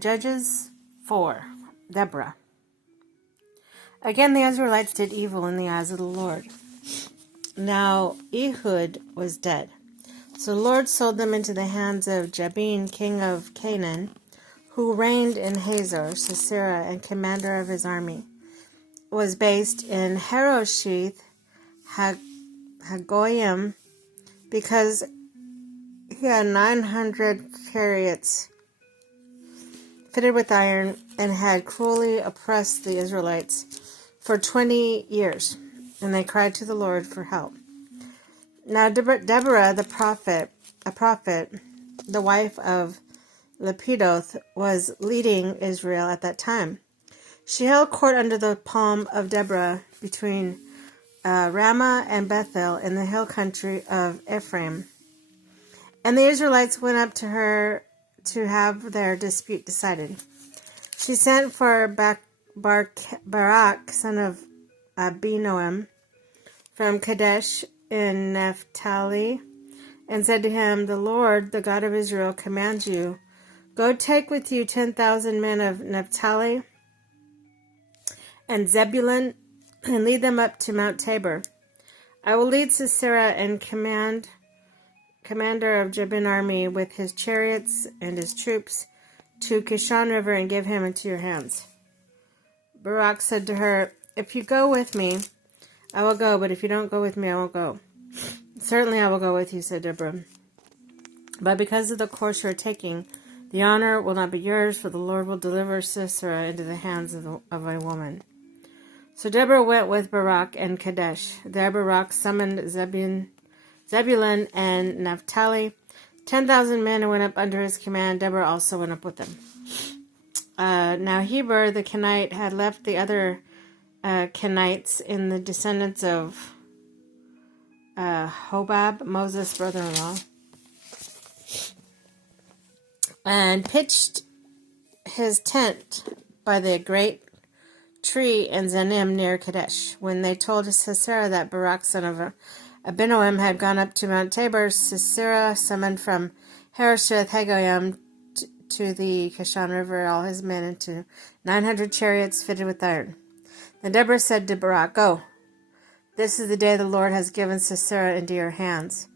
Judges 4. Deborah. Again the Israelites did evil in the eyes of the Lord. Now Ehud was dead. So the Lord sold them into the hands of Jabin, king of Canaan, who reigned in Hazor. Sisera, and commander of his army, was based in Harosheth Hagoyim, because he had 900 chariots fitted with iron, and had cruelly oppressed the Israelites for 20 years. And they cried to the Lord for help. Now Deborah, a prophet, the wife of Lapidoth, was leading Israel at that time. She held court under the palm of Deborah between Ramah and Bethel in the hill country of Ephraim. And the Israelites went up to her to have their dispute decided. She sent for Barak, son of Abinoam, from Kadesh in Naphtali, and said to him, "The Lord, the God of Israel, commands you, go take with you 10,000 men of Naphtali and Zebulun, and lead them up to Mount Tabor. I will lead Sisera and commander of Jabin army with his chariots and his troops to Kishon River, and give him into your hands." Barak said to her, "If you go with me, I will go, but if you don't go with me, I won't go." "Certainly I will go with you," said Deborah. "But because of the course you are taking, the honor will not be yours, for the Lord will deliver Sisera into the hands of a woman." So Deborah went with Barak and Kadesh. There Barak summoned Zebulun and Naphtali, 10,000 men, and went up under his command. Deborah also went up with them. Now Heber the Kenite had left the other Kenites in the descendants of Hobab, Moses' brother-in-law, and pitched his tent by the great tree in Zanim near Kadesh. When they told Sisera that Barak, son of Abinoam, had gone up to Mount Tabor, Sisera summoned from Harosheth Hagoyim to the Kishon River all his men into 900 chariots fitted with iron. Then Deborah said to Barak, "Go. This is the day the Lord has given Sisera into your hands.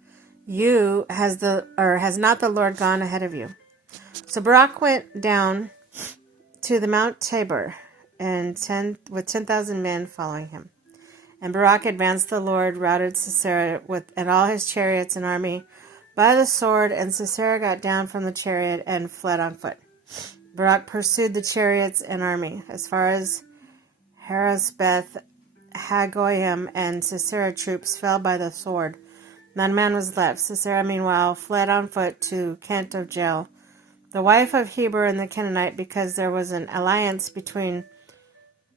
Has not the Lord gone ahead of you?" So Barak went down to the Mount Tabor, and with 10,000 men following him. And Barak advanced. The Lord routed Sisera and all his chariots and army by the sword, and Sisera got down from the chariot and fled on foot. Barak pursued the chariots and army as far as Harazbeth Hagoyim, and Sisera troops fell by the sword. Not a man was left. Sisera, meanwhile, fled on foot to Kent of Jael, the wife of Heber and the Canaanite, because there was an alliance between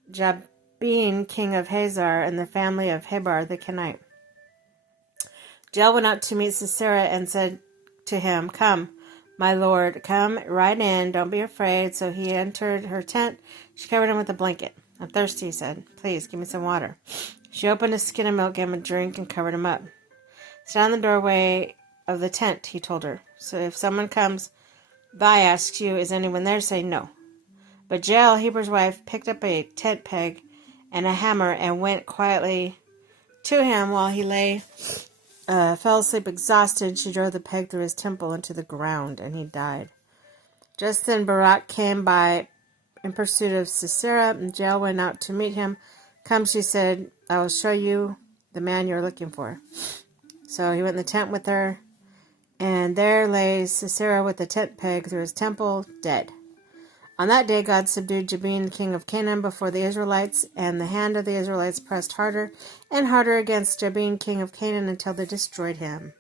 Jabin, king of Hazor, and the family of Heber the Kenite. Jael went out to meet Sisera and said to him, "Come, my lord, come right in. Don't be afraid." So he entered her tent. She covered him with a blanket. "I'm thirsty," he said. "Please, give me some water." She opened a skin of milk, gave him a drink, and covered him up. "Stand in the doorway of the tent," he told her. "So if someone comes by, asks you, 'Is anyone there?' say no." But Jael, Heber's wife, picked up a tent peg and a hammer and went quietly to him while he fell asleep exhausted. She drove the peg through his temple into the ground, and he died. Just then Barak came by in pursuit of Sisera, and Jael went out to meet him. "Come," she said, "I will show you the man you're looking for." So he went in the tent with her, and there lay Sisera with the tent peg through his temple, dead. On that day God subdued Jabin, king of Canaan, before the Israelites, and the hand of the Israelites pressed harder and harder against Jabin, king of Canaan, until they destroyed him.